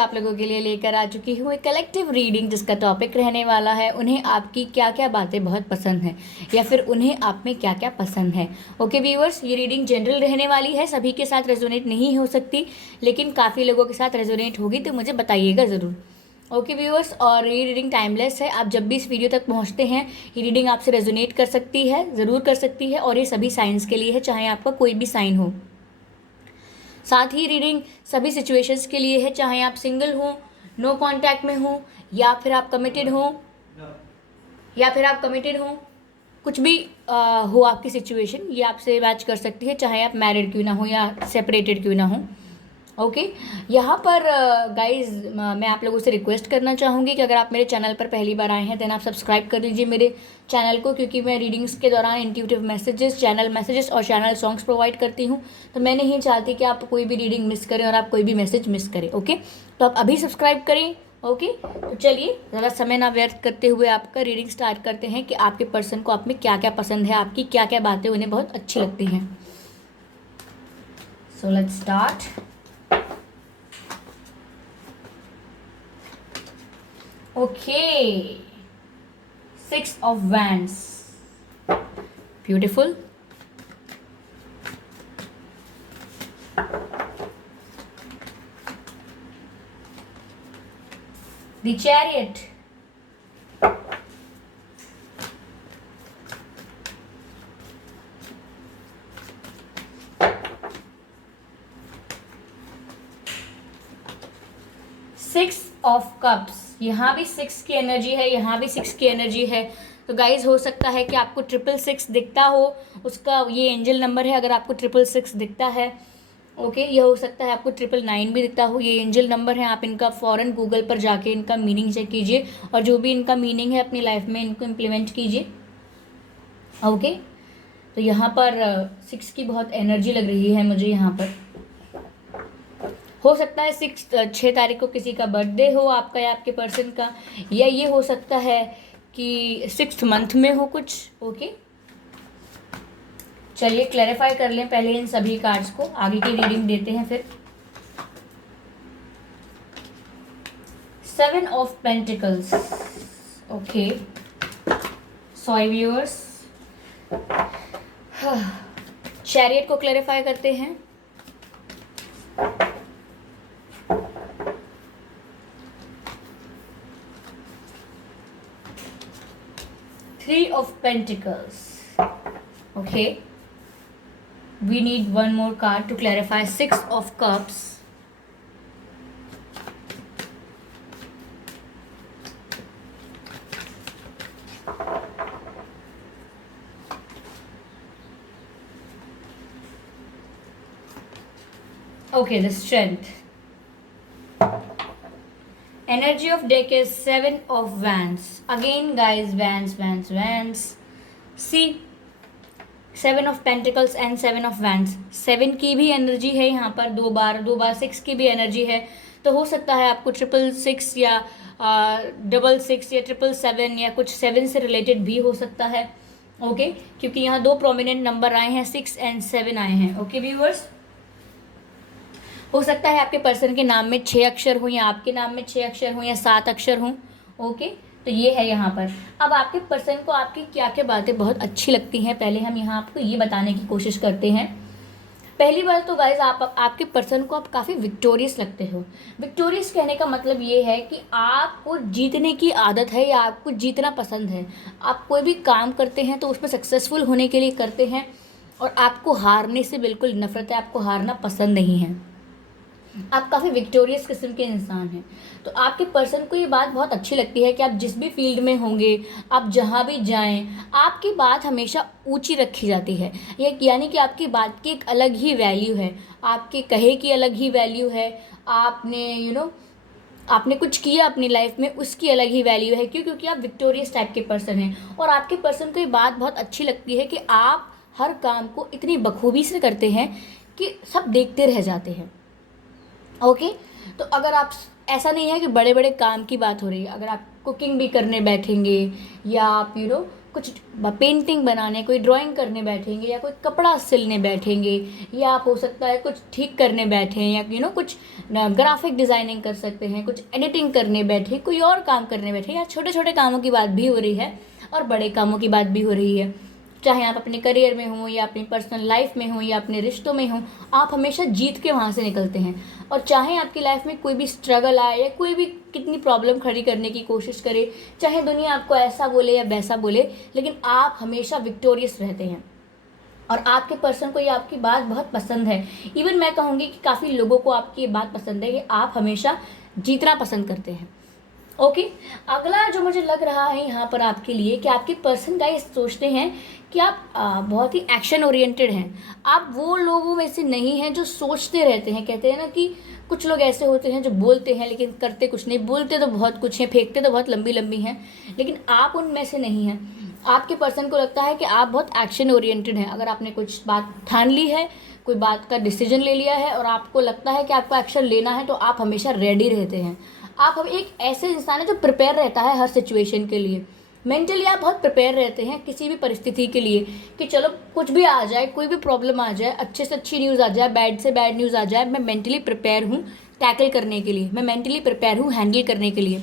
आप लोगों के लिए लेकर आ चुकी हूँ एक कलेक्टिव रीडिंग, जिसका टॉपिक रहने वाला है उन्हें आपकी क्या क्या बातें बहुत पसंद हैं, या फिर उन्हें आप में क्या क्या पसंद है। ओके व्यूअर्स, ये रीडिंग जनरल रहने वाली है, सभी के साथ रेजोनेट नहीं हो सकती, लेकिन काफ़ी लोगों के साथ रेजोनेट होगी, तो मुझे बताइएगा ज़रूर। ओके व्यूअर्स, और ये रीडिंग टाइमलेस है। आप जब भी इस वीडियो तक पहुंचते हैं, ये रीडिंग आपसे रेजोनेट कर सकती है, ज़रूर कर सकती है, और ये सभी साइंस के लिए है, चाहे आपका कोई भी साइन हो। साथ ही रीडिंग सभी सिचुएशंस के लिए है, चाहे आप सिंगल हो, नो कांटेक्ट में हो, या फिर आप कमिटेड हो, कुछ भी हो आपकी सिचुएशन, ये आपसे मैच कर सकती है, चाहे आप मैरिड क्यों ना हो या सेपरेटेड क्यों ना हो। ओके यहाँ पर गाइज मैं आप लोगों से रिक्वेस्ट करना चाहूँगी कि अगर आप मेरे चैनल पर पहली बार आए हैं, देन आप सब्सक्राइब कर लीजिए मेरे चैनल को, क्योंकि मैं रीडिंग्स के दौरान इंट्यूटिव मैसेजेस, चैनल मैसेजेस और चैनल सॉन्ग्स प्रोवाइड करती हूँ। तो मैं नहीं चाहती कि आप कोई भी रीडिंग मिस करें और आप कोई भी मैसेज मिस करें। ओके, तो आप अभी सब्सक्राइब करें। ओके, तो चलिए ज़्यादा समय ना व्यर्थ करते हुए आपका रीडिंग स्टार्ट करते हैं कि आपके पर्सन को आप में क्या क्या पसंद है, आपकी क्या क्या बातें उन्हें बहुत अच्छी लगती हैं। So let's start. Okay, 6 of Wands. Beautiful. The Chariot. Six of Cups. यहाँ भी 6 की एनर्जी है, यहाँ भी 6 की एनर्जी है। तो गाइज हो सकता है कि आपको 666 दिखता हो, उसका ये एंजल नंबर है। अगर आपको 666 दिखता है, ओके, ये हो सकता है आपको 999 भी दिखता हो, ये एंजल नंबर है। आप इनका फ़ौरन गूगल पर जाके इनका मीनिंग चेक कीजिए, और जो भी इनका मीनिंग है अपनी लाइफ में इनको इम्प्लीमेंट कीजिए। ओके, तो यहाँ पर 6 की बहुत एनर्जी लग रही है मुझे यहाँ पर। हो सकता है 6 तारीख को किसी का बर्थडे हो, आपका या आपके पर्सन का, या ये हो सकता है कि 6th मंथ में हो कुछ। ओके, चलिए क्लैरिफाई कर लें पहले इन सभी कार्ड्स को, आगे की रीडिंग देते हैं फिर। 7 of Pentacles. Okay sorry viewers, chariot को क्लैरिफाई करते हैं। Three of Pentacles. Okay, we need one more card to clarify. 6 of Cups. Okay, the Strength. Energy of deck is 7 of Wands. Again guys, Wands. See, 7 of Pentacles and 7 of Wands. 7 की भी energy है यहाँ पर, दो बार 6 की भी energy है। तो हो सकता है आपको 666 या 666 या 777 या कुछ 7 से रिलेटेड भी हो सकता है। ओके, क्योंकि यहाँ 2 प्रोमिनेंट नंबर आए हैं, 6 and 7 आए हैं। ओके व्यूअर्स, हो सकता है आपके पर्सन के नाम में 6 अक्षर हो, या आपके नाम में 6 अक्षर हो, या 7 अक्षर हो। ओके, तो ये है यहाँ पर। अब आपके पर्सन को आपकी क्या क्या बातें बहुत अच्छी लगती हैं, पहले हम यहाँ आपको ये बताने की कोशिश करते हैं। पहली बात तो गाइज, आपके पर्सन को आप काफ़ी विक्टोरियस लगते हो। विक्टोरियस कहने का मतलब ये है कि आपको जीतने की आदत है, या आपको जीतना पसंद है। आप कोई भी काम करते हैं तो उसमें सक्सेसफुल होने के लिए करते हैं, और आपको हारने से बिल्कुल नफरत है, आपको हारना पसंद नहीं है। आप काफ़ी विक्टोरियस किस्म के इंसान हैं। तो आपके पर्सन को ये बात बहुत अच्छी लगती है कि आप जिस भी फील्ड में होंगे, आप जहाँ भी जाएं, आपकी बात हमेशा ऊंची रखी जाती है। ये यानी कि आपकी बात की एक अलग ही वैल्यू है, आपके कहे की अलग ही वैल्यू है। आपने आपने कुछ किया अपनी लाइफ में, उसकी अलग ही वैल्यू है। क्यों? क्योंकि आप विक्टोरियस टाइप के पर्सन हैं, और आपके पर्सन को ये बात बहुत अच्छी लगती है कि आप हर काम को इतनी बखूबी से करते हैं कि सब देखते रह जाते हैं। ओके, तो अगर आप, ऐसा नहीं है कि बड़े बड़े काम की बात हो रही है, अगर आप कुकिंग भी करने बैठेंगे, या आप कुछ पेंटिंग बनाने, कोई ड्राइंग करने बैठेंगे, या कोई कपड़ा सिलने बैठेंगे, या आप हो सकता है कुछ ठीक करने बैठे हैं, या कुछ ग्राफिक डिज़ाइनिंग कर सकते हैं, कुछ एडिटिंग करने बैठे, कोई और काम करने बैठे, या छोटे छोटे कामों की बात भी हो रही है और बड़े कामों की बात भी हो रही है। चाहे आप अपने करियर में हों, या अपनी पर्सनल लाइफ में हों, या अपने रिश्तों में हों, आप हमेशा जीत के वहाँ से निकलते हैं। और चाहे आपकी लाइफ में कोई भी स्ट्रगल आए, या कोई भी कितनी प्रॉब्लम खड़ी करने की कोशिश करे, चाहे दुनिया आपको ऐसा बोले या वैसा बोले, लेकिन आप हमेशा विक्टोरियस रहते हैं। और आपके पर्सन को ये आपकी बात बहुत पसंद है। इवन मैं कहूँगी कि काफ़ी लोगों को आपकी ये बात पसंद है कि आप हमेशा जीतना पसंद करते हैं। ओके, अगला जो मुझे लग रहा है यहाँ पर आपके लिए, कि आपके पर्सन गाइस सोचते हैं कि आप बहुत ही एक्शन ओरिएंटेड हैं। आप वो लोगों में से नहीं हैं जो सोचते रहते हैं। कहते हैं ना कि कुछ लोग ऐसे होते हैं जो बोलते हैं लेकिन करते कुछ नहीं, बोलते तो बहुत कुछ हैं, फेंकते तो बहुत लंबी लंबी हैं, लेकिन आप उनमें से नहीं हैं। आपके पर्सन को लगता है कि आप बहुत एक्शन ओरिएंटेड हैं। अगर आपने कुछ बात ठान ली है, कोई बात का डिसीजन ले लिया है और आपको लगता है कि आपको एक्शन लेना है, तो आप हमेशा रेडी रहते हैं। आप अब एक ऐसे इंसान है जो प्रिपेयर रहता है हर सिचुएशन के लिए। मेंटली आप बहुत प्रिपेयर रहते हैं किसी भी परिस्थिति के लिए, कि चलो कुछ भी आ जाए, कोई भी प्रॉब्लम आ जाए, अच्छे से अच्छी न्यूज़ आ जाए, बैड से बैड न्यूज़ आ जाए, मैं मेंटली प्रिपेयर हूँ टैकल करने के लिए, मैं मेंटली प्रिपेयर हूँ हैंडल करने के लिए।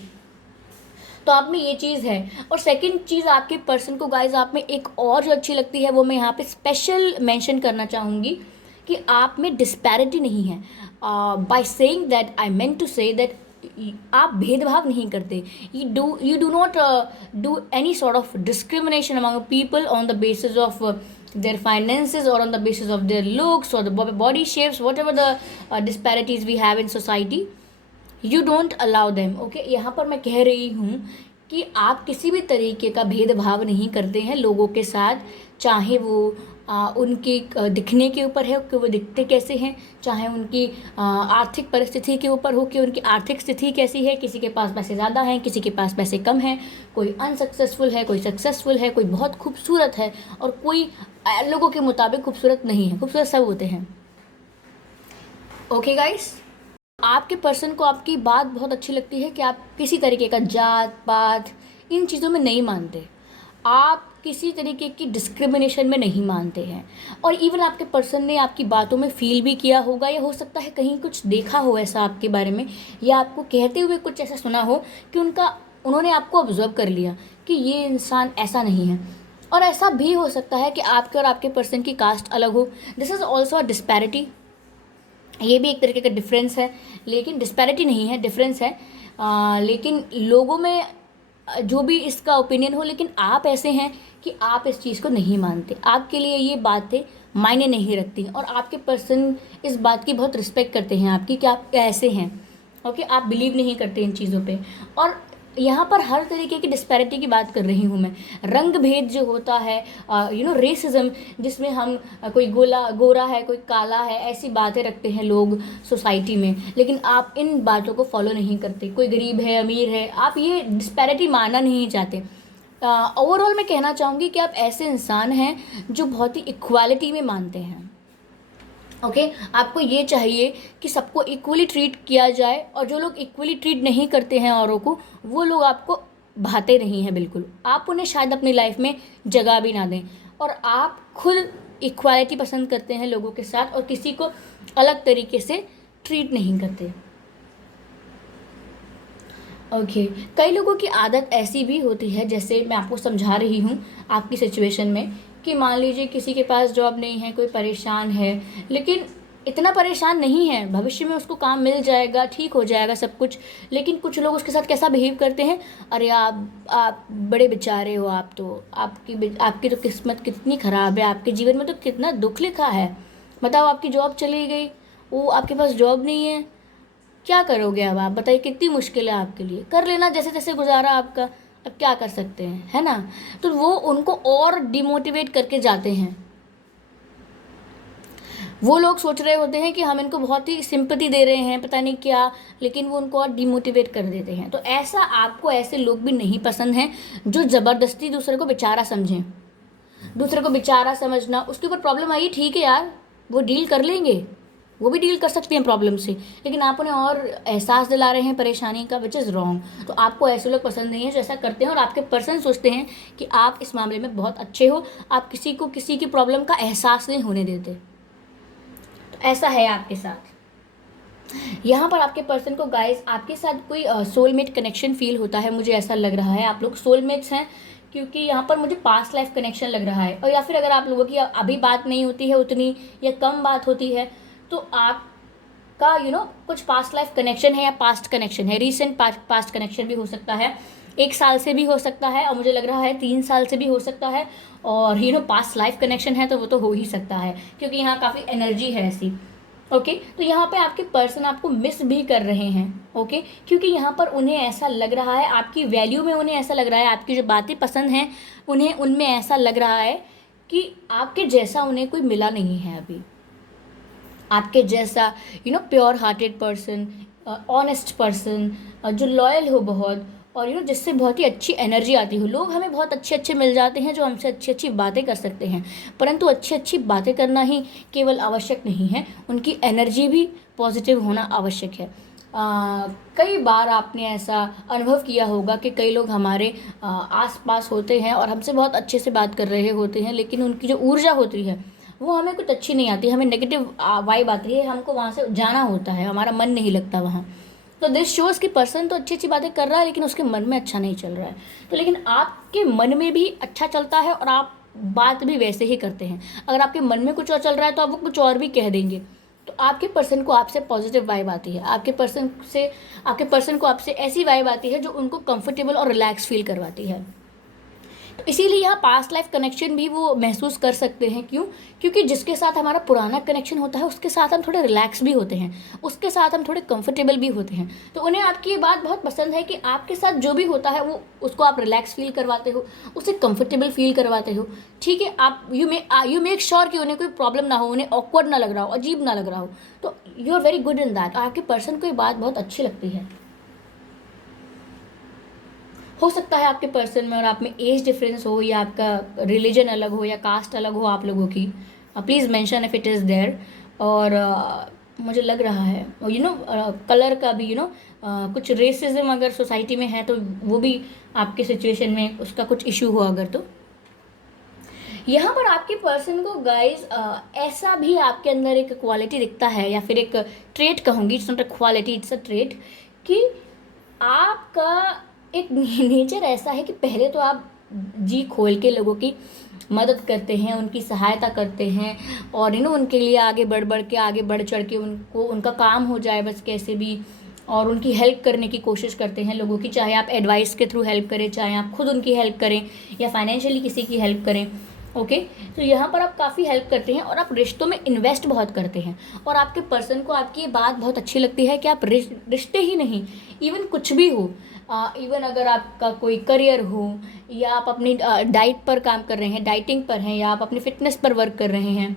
तो आप में ये चीज़ है। और सेकंड चीज़ आपके पर्सन को गाइज आप में एक और जो अच्छी लगती है, वो मैं यहाँ पे स्पेशल मेंशन करना चाहूँगी, कि आप में डिस्पैरिटी नहीं है। By saying that I meant to say that आप भेदभाव नहीं करते। You do not do any sort of discrimination among people on the basis of their finances, or on the basis of their looks, or the body shapes, whatever the disparities we have in society, you don't allow them. Okay, यहाँ पर मैं कह रही हूँ कि आप किसी भी तरीके का भेदभाव नहीं करते हैं लोगों के साथ, चाहे वो उनके दिखने के ऊपर है कि वो दिखते कैसे हैं, चाहे उनकी आर्थिक परिस्थिति के ऊपर हो कि उनकी आर्थिक स्थिति कैसी है। किसी के पास पैसे ज़्यादा हैं, किसी के पास पैसे कम हैं, कोई अनसक्सेसफुल है, कोई सक्सेसफुल है, कोई बहुत खूबसूरत है, और कोई लोगों के मुताबिक खूबसूरत नहीं है। खूबसूरत सब होते हैं। ओके गाइस, आपके पर्सन को आपकी बात बहुत अच्छी लगती है कि आप किसी तरीके का जात पात इन चीज़ों में नहीं मानते, आप किसी तरीके की डिस्क्रिमिनेशन में नहीं मानते हैं। और इवन आपके पर्सन ने आपकी बातों में फील भी किया होगा, या हो सकता है कहीं कुछ देखा हो ऐसा आपके बारे में, या आपको कहते हुए कुछ ऐसा सुना हो कि उन्होंने आपको ऑब्जर्व कर लिया कि ये इंसान ऐसा नहीं है। और ऐसा भी हो सकता है कि आपके और आपके पर्सन की कास्ट अलग हो। This is also a disparity. ये भी एक तरीके का डिफरेंस है, लेकिन डिस्पैरिटी नहीं है, डिफरेंस है। लेकिन लोगों में जो भी इसका ओपिनियन हो, लेकिन आप ऐसे हैं कि आप इस चीज़ को नहीं मानते, आपके लिए ये बातें मायने नहीं रखती, और आपके पर्सन इस बात की बहुत रिस्पेक्ट करते हैं आपकी, कि आप ऐसे हैं। ओके, आप बिलीव नहीं करते इन चीज़ों पे। और यहाँ पर हर तरीके की डिस्पैरिटी की बात कर रही हूँ मैं। रंग भेद जो होता है, रेसिज्म, जिसमें हम कोई गोरा है, कोई काला है, ऐसी बातें रखते हैं लोग सोसाइटी में, लेकिन आप इन बातों को फॉलो नहीं करते। कोई गरीब है, अमीर है, आप ये डिस्पैरिटी मानना नहीं चाहते। ओवरऑल मैं कहना चाहूँगी कि आप ऐसे इंसान हैं जो बहुत ही इक्वालिटी में मानते हैं। ओके, आपको ये चाहिए कि सबको इक्वली ट्रीट किया जाए, और जो लोग इक्वली ट्रीट नहीं करते हैं औरों को, वो लोग आपको भाते नहीं हैं बिल्कुल। आप उन्हें शायद अपनी लाइफ में जगह भी ना दें, और आप खुद इक्वालिटी पसंद करते हैं लोगों के साथ, और किसी को अलग तरीके से ट्रीट नहीं करते। ओके, कई लोगों की आदत ऐसी भी होती है, जैसे मैं आपको समझा रही हूँ आपकी सिचुएशन में, कि मान लीजिए किसी के पास जॉब नहीं है, कोई परेशान है, लेकिन इतना परेशान नहीं है, भविष्य में उसको काम मिल जाएगा, ठीक हो जाएगा सब कुछ। लेकिन कुछ लोग उसके साथ कैसा बिहेव करते हैं, अरे आप बड़े बेचारे हो, आप तो आपकी तो किस्मत कितनी ख़राब है, आपके जीवन में तो कितना दुख लिखा है, बताओ आपकी जॉब चली गई, वो आपके पास जॉब नहीं है, क्या करोगे अब आप बताइए, कितनी मुश्किल है आपके लिए, कर लेना जैसे तैसे गुजारा आपका, अब क्या कर सकते हैं, है ना। तो वो उनको और डिमोटिवेट करके जाते हैं। वो लोग सोच रहे होते हैं कि हम इनको बहुत ही सिंपैथी दे रहे हैं, पता नहीं क्या, लेकिन वो उनको और डिमोटिवेट कर देते हैं। तो ऐसा आपको ऐसे लोग भी नहीं पसंद हैं जो ज़बरदस्ती दूसरे को बेचारा समझें। दूसरे को बेचारा समझना, उसके ऊपर प्रॉब्लम आई, ठीक है यार, वो डील कर लेंगे, वो भी डील कर सकते हैं प्रॉब्लम से, लेकिन आप उन्हें और एहसास दिला रहे हैं परेशानी का, विच इज़ रॉन्ग। तो आपको ऐसे लोग पसंद नहीं है जो ऐसा करते हैं, और आपके पर्सन सोचते हैं कि आप इस मामले में बहुत अच्छे हो, आप किसी को किसी की प्रॉब्लम का एहसास नहीं होने देते। तो ऐसा है आपके साथ। यहाँ पर आपके पर्सन को गाइस आपके साथ कोई सोलमेट कनेक्शन फील होता है, मुझे ऐसा लग रहा है आप लोग सोलमेट्स हैं, क्योंकि यहाँ पर मुझे पास्ट लाइफ कनेक्शन लग रहा है। और या फिर अगर आप लोगों की अभी बात नहीं होती है उतनी, या कम बात होती है, तो आपका कुछ पास्ट लाइफ कनेक्शन है या पास्ट कनेक्शन है, रीसेंट पास्ट कनेक्शन भी हो सकता है, 1 साल से भी हो सकता है, और मुझे लग रहा है 3 साल से भी हो सकता है। और पास्ट लाइफ कनेक्शन है तो वो तो हो ही सकता है, क्योंकि यहाँ काफ़ी एनर्जी है ऐसी। ओके तो यहाँ पे आपके पर्सन आपको मिस भी कर रहे हैं। ओके क्योंकि यहाँ पर उन्हें ऐसा लग रहा है, आपकी वैल्यू में उन्हें ऐसा लग रहा है, आपकी जो बातें पसंद हैं उन्हें उनमें ऐसा लग रहा है कि आपके जैसा उन्हें कोई मिला नहीं है अभी, आपके जैसा pure hearted person, honest person, जो लॉयल हो बहुत, और जिससे बहुत ही अच्छी एनर्जी आती हो। लोग हमें बहुत अच्छे अच्छे मिल जाते हैं जो हमसे अच्छी अच्छी बातें कर सकते हैं, परंतु अच्छी अच्छी बातें करना ही केवल आवश्यक नहीं है, उनकी एनर्जी भी पॉजिटिव होना आवश्यक है। कई बार आपने ऐसा अनुभव किया होगा कि कई लोग हमारे आस पास होते हैं और हमसे बहुत अच्छे से बात कर रहे होते हैं, लेकिन उनकी जो ऊर्जा होती है वो हमें कुछ अच्छी नहीं आती, हमें नेगेटिव वाइब आती है, हमको वहाँ से जाना होता है, हमारा मन नहीं लगता वहाँ। तो दिस शोज़ कि पर्सन तो अच्छी अच्छी बातें कर रहा है लेकिन उसके मन में अच्छा नहीं चल रहा है। तो लेकिन आपके मन में भी अच्छा चलता है और आप बात भी वैसे ही करते हैं। अगर आपके मन में कुछ और चल रहा है तो आप वो कुछ और भी कह देंगे। तो आपके पर्सन को आपसे पॉजिटिव वाइब आती है, आपके पर्सन को आपसे ऐसी वाइब आती है जो उनको कंफर्टेबल और रिलैक्स फील करवाती है। तो इसीलिए यहाँ पास्ट लाइफ कनेक्शन भी वो महसूस कर सकते हैं। क्यों? क्योंकि जिसके साथ हमारा पुराना कनेक्शन होता है उसके साथ हम थोड़े रिलैक्स भी होते हैं, उसके साथ हम थोड़े कंफर्टेबल भी होते हैं। तो उन्हें आपकी ये बात बहुत पसंद है कि आपके साथ जो भी होता है वो उसको आप रिलैक्स फील करवाते हो, उसे कंफर्टेबल फील करवाते हो। ठीक है, आप यू मेक श्योर कि उन्हें कोई प्रॉब्लम ना हो, उन्हें ऑकवर्ड ना लग रहा हो, अजीब ना लग रहा हो। तो you are very good in that. आपके पर्सन को ये बात बहुत अच्छी लगती है। हो सकता है आपके पर्सन में और आप में एज डिफरेंस हो, या आपका रिलीजन अलग हो, या कास्ट अलग हो आप लोगों की। Please mention if it is there. और मुझे लग रहा है कलर का भी कुछ रेसिज्म अगर सोसाइटी में है तो वो भी आपके सिचुएशन में उसका कुछ इशू हो अगर, तो यहाँ पर आपके पर्सन को गाइज ऐसा भी आपके अंदर एक क्वालिटी दिखता है, या फिर एक ट्रेट कहूँगी, it's not a quality, it's a trait, कि आपका एक नेचर ऐसा है कि पहले तो आप जी खोल के लोगों की मदद करते हैं, उनकी सहायता करते हैं, और उनके लिए आगे बढ़ चढ़ के उनको उनका काम हो जाए बस कैसे भी, और उनकी हेल्प करने की कोशिश करते हैं लोगों की, चाहे आप एडवाइस के थ्रू हेल्प करें, चाहे आप खुद उनकी हेल्प करें, या फाइनेंशियली किसी की हेल्प करें। ओके तो यहाँ पर आप काफ़ी हेल्प करते हैं और आप रिश्तों में इन्वेस्ट बहुत करते हैं। और आपके पर्सन को आपकी ये बात बहुत अच्छी लगती है कि आप रिश्ते ही नहीं, इवन कुछ भी हो, इवन अगर आपका कोई करियर हो, या आप अपनी डाइट पर काम कर रहे हैं, डाइटिंग पर हैं, या आप अपनी फिटनेस पर वर्क कर रहे हैं,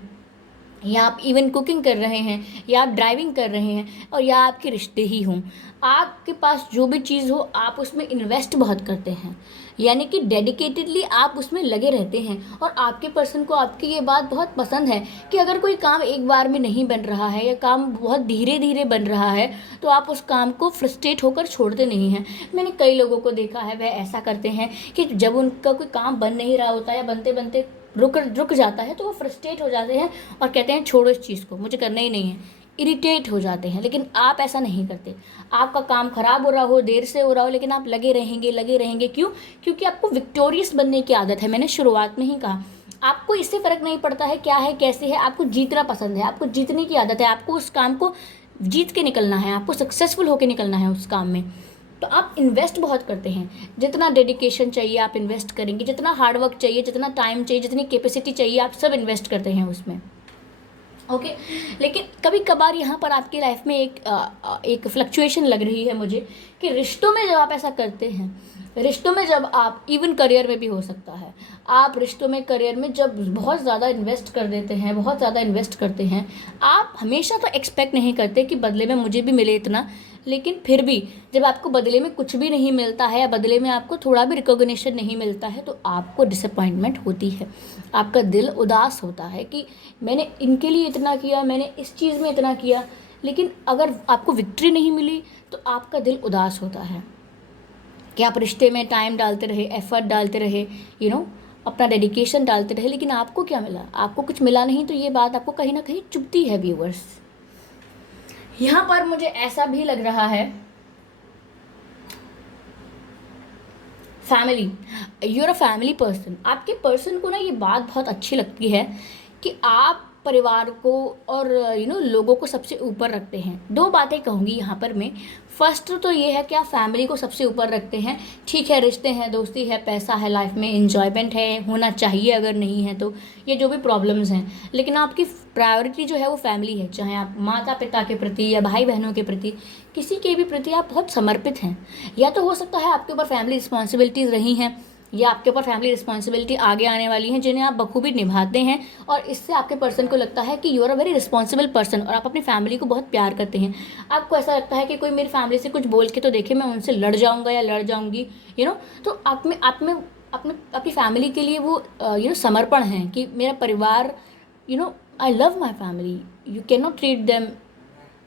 या आप इवन कुकिंग कर रहे हैं, या आप ड्राइविंग कर रहे हैं, और या आपके रिश्ते ही हों, आपके पास जो भी चीज़ हो आप उसमें इन्वेस्ट बहुत करते हैं, यानी कि डेडिकेटेडली आप उसमें लगे रहते हैं। और आपके पर्सन को आपकी ये बात बहुत पसंद है कि अगर कोई काम एक बार में नहीं बन रहा है, या काम बहुत धीरे धीरे बन रहा है, तो आप उस काम को फ्रस्ट्रेट होकर छोड़ते नहीं हैं। मैंने कई लोगों को देखा है वह ऐसा करते हैं कि जब उनका कोई काम बन नहीं रहा होता है, बनते बनते रुक जाता है, तो वो फ्रस्ट्रेट हो जाते हैं और कहते हैं छोड़ो इस चीज़ को, मुझे करना ही नहीं है, इरिटेट हो जाते हैं। लेकिन आप ऐसा नहीं करते, आपका काम ख़राब हो रहा हो, देर से हो रहा हो, लेकिन आप लगे रहेंगे। क्यों? क्योंकि आपको विक्टोरियस बनने की आदत है। मैंने शुरुआत में ही कहा, आपको इससे फ़र्क नहीं पड़ता है क्या है कैसे है, आपको जीतना पसंद है, आपको जीतने की आदत है, आपको उस काम को जीत के निकलना है, आपको सक्सेसफुल होकर निकलना है उस काम में। तो आप इन्वेस्ट बहुत करते हैं, जितना डेडिकेशन चाहिए आप इन्वेस्ट करेंगे, जितना हार्डवर्क चाहिए, जितना टाइम चाहिए, जितनी कैपेसिटी चाहिए, आप सब इन्वेस्ट करते हैं उसमें। ओके लेकिन कभी कभार यहाँ पर आपकी लाइफ में एक फ्लक्चुएशन लग रही है मुझे, कि रिश्तों में जब आप ऐसा करते हैं, रिश्तों में जब आप, इवन करियर में भी हो सकता है, आप रिश्तों में करियर में जब बहुत ज़्यादा इन्वेस्ट कर देते हैं, बहुत ज़्यादा इन्वेस्ट करते हैं, आप हमेशा तो एक्सपेक्ट नहीं करते कि बदले में मुझे भी मिले इतना, लेकिन फिर भी जब आपको बदले में कुछ भी नहीं मिलता है या बदले में आपको थोड़ा भी रिकॉग्निशन नहीं मिलता है तो आपको डिसअपॉइंटमेंट होती है, आपका दिल उदास होता है कि मैंने इनके लिए इतना किया, मैंने इस चीज़ में इतना किया, लेकिन अगर आपको विक्ट्री नहीं मिली तो आपका दिल उदास होता है कि आप रिश्ते में टाइम डालते रहे, एफर्ट डालते रहे, अपना डेडिकेशन डालते रहे, लेकिन आपको क्या मिला, आपको कुछ मिला नहीं, तो ये बात आपको कहीं ना कहीं चुभती है व्यूअर्स। यहाँ पर मुझे ऐसा भी लग रहा है, family, you're a family person, आपके पर्सन को ना ये बात बहुत अच्छी लगती है कि आप परिवार को और लोगों को सबसे ऊपर रखते हैं। दो बातें कहूँगी यहाँ पर मैं। फर्स्ट तो ये है कि आप फैमिली को सबसे ऊपर रखते हैं। ठीक है, रिश्ते हैं, दोस्ती है, पैसा है, लाइफ में इंजॉयमेंट है, होना चाहिए, अगर नहीं है तो ये जो भी प्रॉब्लम्स हैं, लेकिन आपकी प्रायोरिटी जो है वो फैमिली है। चाहे आप माता पिता के प्रति या भाई बहनों के प्रति, किसी के भी प्रति आप बहुत समर्पित हैं। या तो हो सकता है आपके ऊपर फैमिली रिस्पॉन्सिबिलिटीज़ रही हैं या आपके ऊपर फैमिली रिस्पॉन्सिबिलिटी आगे आने वाली हैं जिन्हें आप बखूबी निभाते हैं, और इससे आपके पर्सन को लगता है कि you are a very responsible person और आप अपनी फैमिली को बहुत प्यार करते हैं। आपको ऐसा लगता है कि कोई मेरी फैमिली से कुछ बोल के तो देखे, मैं उनसे लड़ जाऊंगा या लड़ जाऊंगी, तो आप में अपनी फैमिली के लिए वो समर्पण है कि मेरा परिवार, I love my family, you can not treat them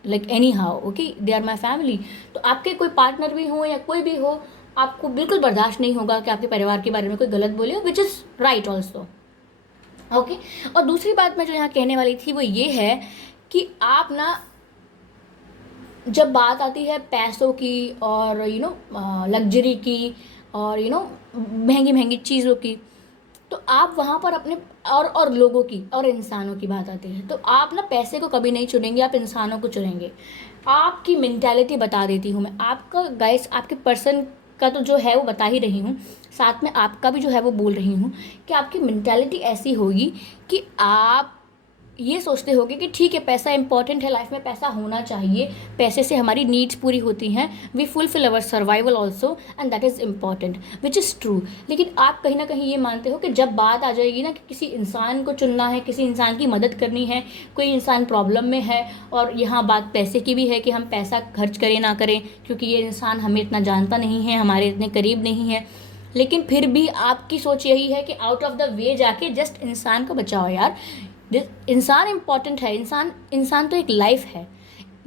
like anyhow, okay, they are my family. तो आपके कोई पार्टनर भी हो या कोई भी हो, आपको बिल्कुल बर्दाश्त नहीं होगा कि आपके परिवार के बारे में कोई गलत बोले, which is right also, okay. और दूसरी बात मैं जो यहाँ कहने वाली थी वो ये है कि आप ना, जब बात आती है पैसों की और लग्जरी की और महंगी महंगी चीज़ों की, तो आप वहाँ पर अपने और लोगों की और इंसानों की बात आती है, तो आप ना पैसे को कभी नहीं चुनेंगे, आप इंसानों को चुनेंगे। आपकी मेंटालिटी बता देती हूँ मैं, आपका गाइस, आपके पर्सन का तो जो है वो बता ही रही हूँ, साथ में आपका भी जो है वो बोल रही हूँ कि आपकी मेंटालिटी ऐसी होगी कि आप ये सोचते होगे कि ठीक है, पैसा इंपॉर्टेंट है, लाइफ में पैसा होना चाहिए, पैसे से हमारी नीड्स पूरी होती हैं, we fulfil our survival also and that is important, which is true. लेकिन आप कहीं ना कहीं ये मानते हो कि जब बात आ जाएगी ना कि किसी इंसान को चुनना है, किसी इंसान की मदद करनी है, कोई इंसान प्रॉब्लम में है, और यहाँ बात पैसे की भी है कि हम पैसा खर्च करें ना करें क्योंकि ये इंसान हमें इतना जानता नहीं है, हमारे इतने करीब नहीं है, लेकिन फिर भी आपकी सोच यही है कि आउट ऑफ द वे जाके जस्ट इंसान को बचाओ यार। इंसान इम्पॉर्टेंट है, इंसान तो एक लाइफ है,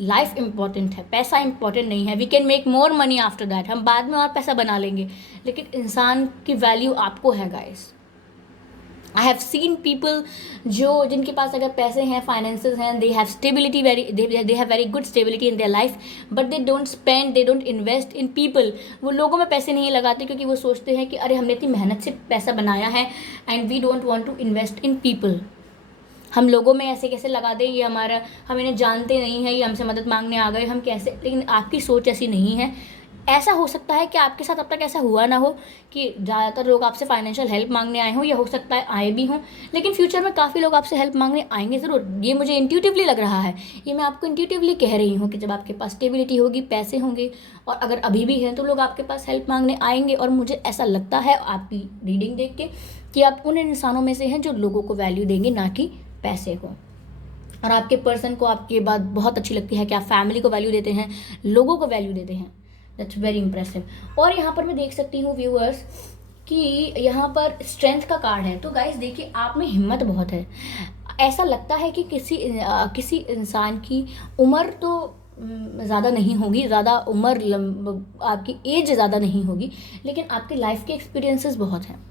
लाइफ इम्पॉर्टेंट है, पैसा इम्पॉर्टेंट नहीं है। We can make more money after that, हम बाद में और पैसा बना लेंगे, लेकिन इंसान की वैल्यू आपको है guys. I have seen people जिनके पास अगर पैसे हैं, फाइनेंसेस हैं, they have stability, they have very good stability in their life, but they don't spend, they don't invest in people. वो लोगों में पैसे नहीं लगाते क्योंकि वो सोचते हैं कि अरे हमने इतनी मेहनत से पैसा बनाया है and we don't want to invest in people. हम लोगों में ऐसे कैसे लगा दें, ये हमारा, हम इन्हें जानते नहीं हैं, ये हमसे मदद मांगने आ गए, हम कैसे। लेकिन आपकी सोच ऐसी नहीं है। ऐसा हो सकता है कि आपके साथ अब तक ऐसा हुआ ना हो कि ज़्यादातर लोग आपसे फाइनेंशियल हेल्प मांगने आए हों, या हो सकता है आए भी हों, लेकिन फ्यूचर में काफ़ी लोग आपसे हेल्प मांगने आएंगे ज़रूर। ये मुझे इंट्यूटिवली लग रहा है, ये मैं आपको इंट्यूटिवली कह रही हूँ कि जब आपके पास स्टेबिलिटी होगी, पैसे होंगे, और अगर अभी भी हैं तो लोग आपके पास हेल्प मांगने आएंगे। और मुझे ऐसा लगता है आपकी रीडिंग देख के कि आप उन इंसानों में से हैं जो लोगों को वैल्यू देंगे, ना कि पैसे को। और आपके पर्सन को आपकी ये बात बहुत अच्छी लगती है कि आप फैमिली को वैल्यू देते हैं, लोगों को वैल्यू देते हैं। That's very impressive. और यहाँ पर मैं देख सकती हूँ व्यूअर्स कि यहाँ पर स्ट्रेंथ का कार्ड है। तो गाइस देखिए, आप में हिम्मत बहुत है। ऐसा लगता है कि किसी इंसान की उम्र तो ज़्यादा नहीं होगी, ज़्यादा उम्र, आपकी एज ज़्यादा नहीं होगी, लेकिन आपकी लाइफ के एक्सपीरियंसेस बहुत हैं।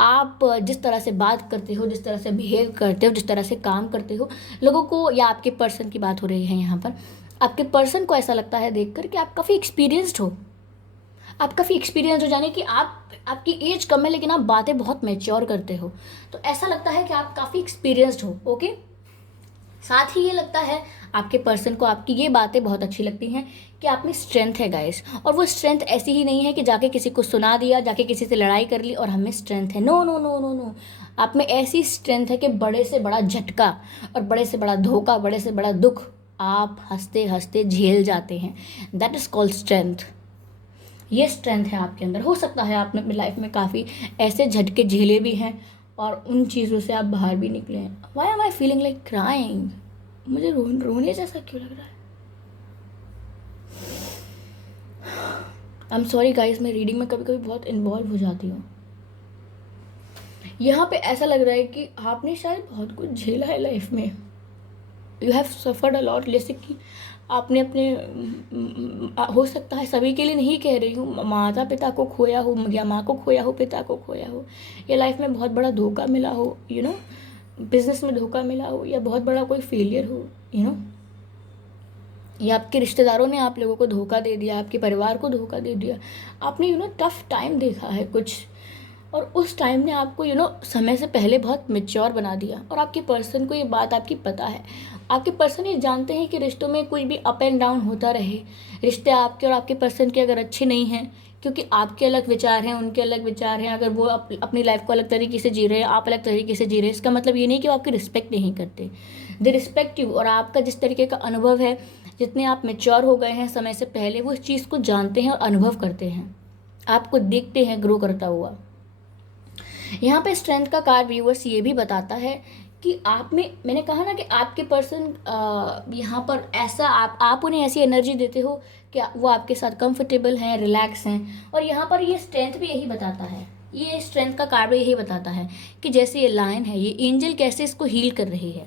आप जिस तरह से बात करते हो, जिस तरह से बिहेव करते हो, जिस तरह से काम करते हो लोगों को, या आपके पर्सन की बात हो रही है यहाँ पर, आपके पर्सन को ऐसा लगता है देखकर कि आप काफ़ी एक्सपीरियंस्ड हो। आप काफ़ी एक्सपीरियंस हो, जाने कि आपकी एज कम है लेकिन आप बातें बहुत मैच्योर करते हो। तो ऐसा लगता है कि आप काफ़ी एक्सपीरियंस्ड हो, ओके। साथ ही ये लगता है आपके पर्सन को आपकी ये बातें बहुत अच्छी लगती हैं कि आप में स्ट्रेंथ है गाइस। और वो स्ट्रेंथ ऐसी ही नहीं है कि जाके किसी को सुना दिया, जाके किसी से लड़ाई कर ली और हमें स्ट्रेंथ है। No no no no no, आप में ऐसी स्ट्रेंथ है कि बड़े से बड़ा झटका और बड़े से बड़ा धोखा, बड़े से बड़ा दुख आप हंसते हंसते झेल जाते हैं। That is called strength. ये स्ट्रेंथ है आपके अंदर। हो सकता है आपने अपनी लाइफ में काफ़ी ऐसे झटके झेले भी हैं और उन चीज़ों से आप बाहर भी निकले हैं। Why am I feeling like crying? मुझे रोने जैसा क्यों लग रहा है? आई एम सॉरी गाइस, मैं रीडिंग में कभी कभी बहुत इन्वॉल्व हो जाती हूँ। यहाँ पे ऐसा लग रहा है कि आपने शायद बहुत कुछ झेला है लाइफ में, you have suffered a lot. जैसे कि आपने अपने हो सकता है, सभी के लिए नहीं कह रही हूँ, माता पिता को खोया हो, या माँ को खोया हो, पिता को खोया हो, या लाइफ में बहुत बड़ा धोखा मिला हो, बिजनेस में धोखा मिला हो, या बहुत बड़ा कोई फेलियर हो, या आपके रिश्तेदारों ने आप लोगों को धोखा दे दिया, आपके परिवार को धोखा दे दिया, आपने टफ टाइम देखा है कुछ, और उस टाइम ने आपको समय से पहले बहुत मेच्योर बना दिया। और आपके पर्सन को ये बात आपकी पता है, आपके पर्सन ये जानते हैं कि रिश्तों में कुछ भी अप एंड डाउन होता रहे, रिश्ते आपके और आपके पर्सन के अगर अच्छे नहीं हैं, क्योंकि आपके अलग विचार हैं, उनके अलग विचार हैं, अगर वो अपनी लाइफ को अलग तरीके से जी रहे हैं, आप अलग तरीके से जी रहे हैं, इसका मतलब ये नहीं कि वो आपकी रिस्पेक्ट नहीं करते, दे रिस्पेक्ट यू। और आपका जिस तरीके का अनुभव है, जितने आप मेच्योर हो गए हैं समय से पहले, वो इस चीज़ को जानते हैं और अनुभव करते हैं, आपको देखते हैं ग्रो करता हुआ। यहाँ पे स्ट्रेंथ का कार्ड व्यूअर्स ये भी बताता है कि आप में, मैंने कहा ना कि आपके पर्सन यहाँ पर ऐसा आप उन्हें ऐसी एनर्जी देते हो कि वो आपके साथ कंफर्टेबल हैं, रिलैक्स हैं। और यहाँ पर ये स्ट्रेंथ भी यही बताता है, ये स्ट्रेंथ का कार्ड भी यही बताता है कि जैसे ये लाइन है, ये एंजल कैसे इसको हील कर रही है,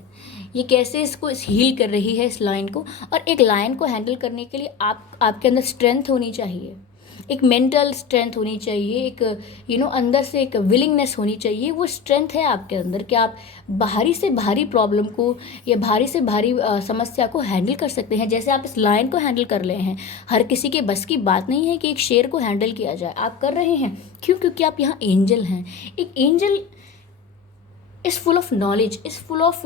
ये कैसे इसको हील कर रही है इस लाइन को। और एक लाइन को हैंडल करने के लिए आपके अंदर स्ट्रेंथ होनी चाहिए, एक मेंटल स्ट्रेंथ होनी चाहिए, एक अंदर से एक विलिंगनेस होनी चाहिए। वो स्ट्रेंथ है आपके अंदर कि आप भारी से भारी प्रॉब्लम को या भारी से भारी समस्या को हैंडल कर सकते हैं, जैसे आप इस लाइन को हैंडल कर रहे हैं। हर किसी के बस की बात नहीं है कि एक शेर को हैंडल किया जाए, आप कर रहे हैं। क्यों? क्योंकि आप यहाँ एंजल हैं। एक angel is full of knowledge, is full of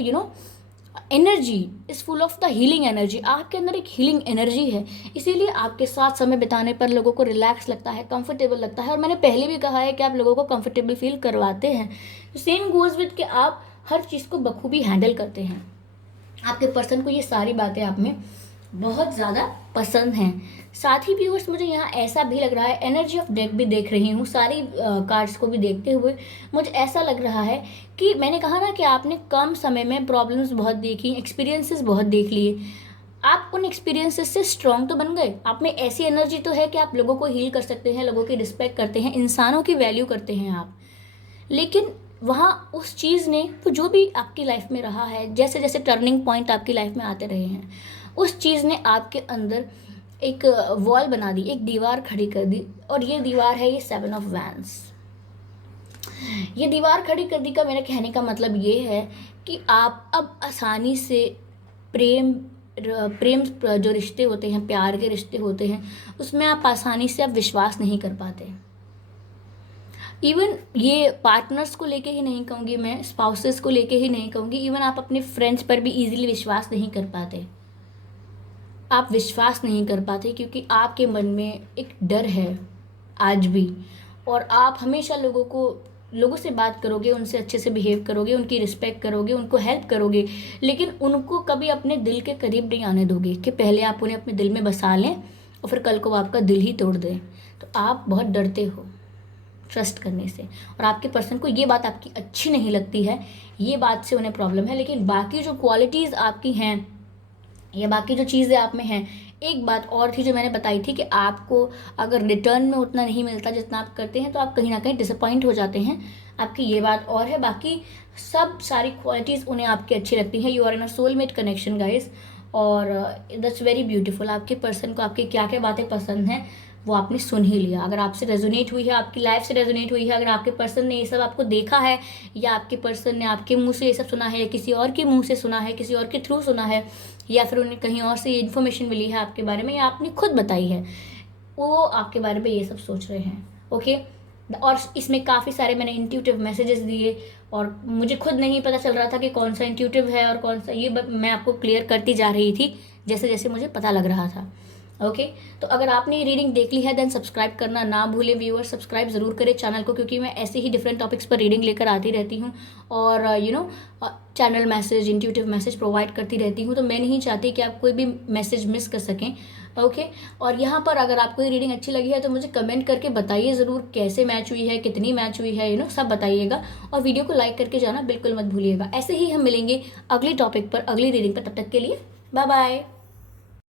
energy, is full of the healing energy. आपके अंदर एक हीलिंग एनर्जी है, इसीलिए आपके साथ समय बिताने पर लोगों को रिलैक्स लगता है, कंफर्टेबल लगता है। और मैंने पहले भी कहा है कि आप लोगों को कंफर्टेबल फील करवाते हैं। सेम गोज़ विद कि आप हर चीज़ को बखूबी हैंडल करते हैं। आपके पर्सन को ये सारी बातें आप में बहुत ज़्यादा पसंद हैं। साथ ही व्यूअर्स, मुझे यहाँ ऐसा भी लग रहा है, एनर्जी ऑफ डेक भी देख रही हूँ, सारी कार्ड्स को भी देखते हुए मुझे ऐसा लग रहा है कि मैंने कहा ना कि आपने कम समय में प्रॉब्लम्स बहुत देखी, एक्सपीरियंसेस बहुत देख लिए, आप उन एक्सपीरियंसेस से स्ट्रॉन्ग तो बन गए। आप में ऐसी एनर्जी तो है कि आप लोगों को हील कर सकते हैं, लोगों की रिस्पेक्ट करते हैं, इंसानों की वैल्यू करते हैं आप। लेकिन वहाँ उस चीज़ ने, वो जो भी आपकी लाइफ में रहा है, जैसे जैसे टर्निंग पॉइंट आपकी लाइफ में आते रहे हैं, उस चीज़ ने आपके अंदर एक वॉल बना दी, एक दीवार खड़ी कर दी। और ये दीवार है ये 7 ऑफ वैंड्स। ये दीवार खड़ी कर दी का मेरे कहने का मतलब ये है कि आप अब आसानी से प्रेम जो रिश्ते होते हैं, प्यार के रिश्ते होते हैं, उसमें आप आसानी से अब विश्वास नहीं कर पाते। इवन ये पार्टनर्स को लेके ही नहीं कहूँगी मैं, स्पाउसेस को लेके ही नहीं कहूँगी, इवन आप अपने फ्रेंड्स पर भी इजीली विश्वास नहीं कर पाते। आप विश्वास नहीं कर पाते क्योंकि आपके मन में एक डर है आज भी। और आप हमेशा लोगों से बात करोगे, उनसे अच्छे से बिहेव करोगे, उनकी रिस्पेक्ट करोगे, उनको हेल्प करोगे, लेकिन उनको कभी अपने दिल के करीब नहीं आने दोगे कि पहले आप उन्हें अपने दिल में बसा लें और फिर कल को वो आपका दिल ही तोड़ दें। तो आप बहुत डरते हो ट्रस्ट करने से, और आपके पर्सन को ये बात आपकी अच्छी नहीं लगती है, ये बात से उन्हें प्रॉब्लम है। लेकिन बाकी जो क्वालिटीज़ आपकी हैं या बाकी जो चीज़ें आप में हैं, एक बात और थी जो मैंने बताई थी कि आपको अगर रिटर्न में उतना नहीं मिलता जितना आप करते हैं तो आप कहीं ना कहीं डिसअपॉइंट हो जाते हैं, आपकी ये बात और है। बाकी सब सारी क्वालिटीज़ उन्हें आपकी अच्छी लगती हैं। You are in a soulmate connection guys, और दैट्स वेरी ब्यूटीफुल। आपके पर्सन को आपकी क्या क्या बातें पसंद हैं वो आपने सुन ही लिया। अगर आपसे रेजोनेट हुई है, आपकी लाइफ से रेजोनेट हुई है, अगर आपके पर्सन ने ये सब आपको देखा है, या आपके पर्सन ने आपके मुंह से ये सब सुना है, या किसी और के मुंह से सुना है, किसी और के थ्रू सुना है, या फिर उन्हें कहीं और से ये इन्फॉर्मेशन मिली है आपके बारे में, या आपने खुद बताई है, वो आपके बारे में ये सब सोच रहे हैं। ओके, और इसमें काफ़ी सारे मैंने इंट्यूटिव मैसेजेस दिए, और मुझे खुद नहीं पता चल रहा था कि कौन सा इंट्यूटिव है और कौन सा ये, मैं आपको क्लियर करती जा रही थी जैसे जैसे मुझे पता लग रहा था। ओके, तो अगर आपने ये रीडिंग देख ली है देन सब्सक्राइब करना ना भूलें व्यूअर। सब्सक्राइब ज़रूर करें चैनल को, क्योंकि मैं ऐसे ही डिफरेंट टॉपिक्स पर रीडिंग लेकर आती रहती हूँ, और channel message, intuitive message provide करती रहती हूँ। तो मैं नहीं चाहती कि आप कोई भी मैसेज मिस कर सकें। ओके, और यहाँ पर अगर आपको ये रीडिंग अच्छी लगी है तो मुझे कमेंट करके बताइए ज़रूर, कैसे मैच हुई है, कितनी मैच हुई है, सब बताइएगा। और वीडियो को लाइक करके जाना बिल्कुल मत भूलिएगा। ऐसे ही हम मिलेंगे अगले टॉपिक पर, अगली रीडिंग पर। तब तक के लिए बाय बाय।